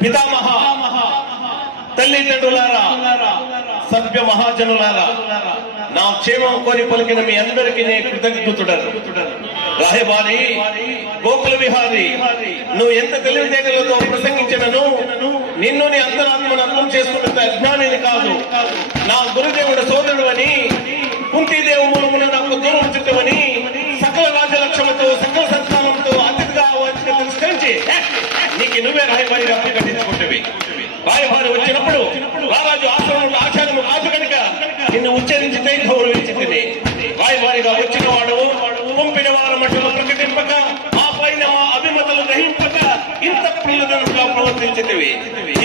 పితామహ తల్లిదండ్రులారా, సభ్య మహాజనులారా, నా క్షేమం కోరి పలికిన మీ అందరికీ నేను కృతజ్ఞతుడను. రాయబారి, గోకుల విహారి, నువ్వు ఎంత తెలివితేటలతో ప్రసంగించినను నిన్ను నీ అంతరాత్మను అర్థం చేసుకున్నంత అజ్ఞానిని కాదు. నా గురుదేవుడు సోదరుడు అని, కుంతీదేవు మూలమున నాకు దూరం చుట్టమని, సకల రాజలక్ష్మతో సకల సంతానంతో అతిథిగా తిరస్కరించి నీకు నువ్వే రాయబారిగా ప్రకటించుకుంటవి. రాయబారి వచ్చినప్పుడు రారాజు ఆశ్రమంలో ఆచారము కాదు కనుక నిన్ను ఉచ్చరించితే గౌరవించింది. రాయబారిగా వచ్చిన వాడు పంపిన వారు మఠలు ప్రకటింపక, ఆ పైన మా అభిమతలు గ్రహింపక ఇంత ప్రియులుగా ప్రవర్తించినవి.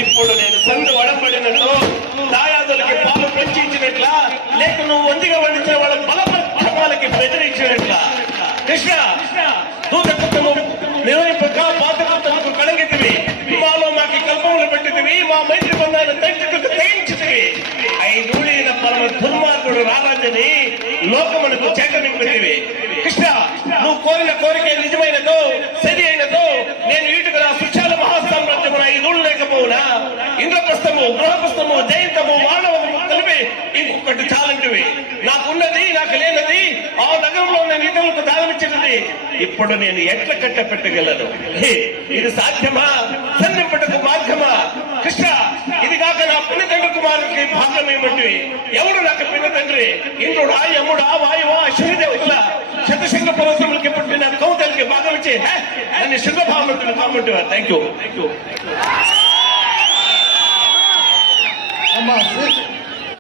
ఇప్పుడు నేను సందు వడపడినట్లు, దాయాదులకి పాలు పంచించినట్లా, లేక నువ్వు వందిగా వండించిన వాళ్ళ బలపక్షమాలకి బెదిరించినట్లా. కృష్ణ, దూతకృతము నిర్వహింపక పాతకృతముకు కళంగితివి. మాలో మాకి కల్పములు పెట్టితివి, మా మైత్రి బంధాలు తెగించితివి. ఐదూళ్ళైన పరమ దుర్మార్గుడు రారాజని లోకమునకు చేకరింపితివి. కృష్ణ, నువ్వు కోరిన కోరిక నిజమైనదో సరి అయినదో నేను వీటికి నా సుశాల మహాసామ్రాజ్యమున 5 ఊళ్ళు లేకపోవునా? ఇంద్రప్రస్థము, గృహప్రస్థము, జయంతము, మానవము కలిపి ఇంకొకటి చాలంటివి. నాకున్నది నాకు లేనది ఆ నగరంలో నేను ఇతరులకు దానమిచ్చినది ఇప్పుడు నేను ఎట్ల కట్ట పెట్టగలను? ఇది సాధ్యమా? సన్నింపటకు మార్గమా? కృష్ణ, ఇది కాక నా పిన్న తండ్రి కుమారుడికి భాగం ఏమంటివి? ఎవడు నాకు పిన్న తండ్రి? ఇంద్రుడా, యముడా, వాయువా, శనిదేవతల శతశృంగ పర్వతములకి పుట్టిన కౌతలకి భాగం ఇచ్చి నన్ను శృంగభావంతులు కామంటివా? Thank you.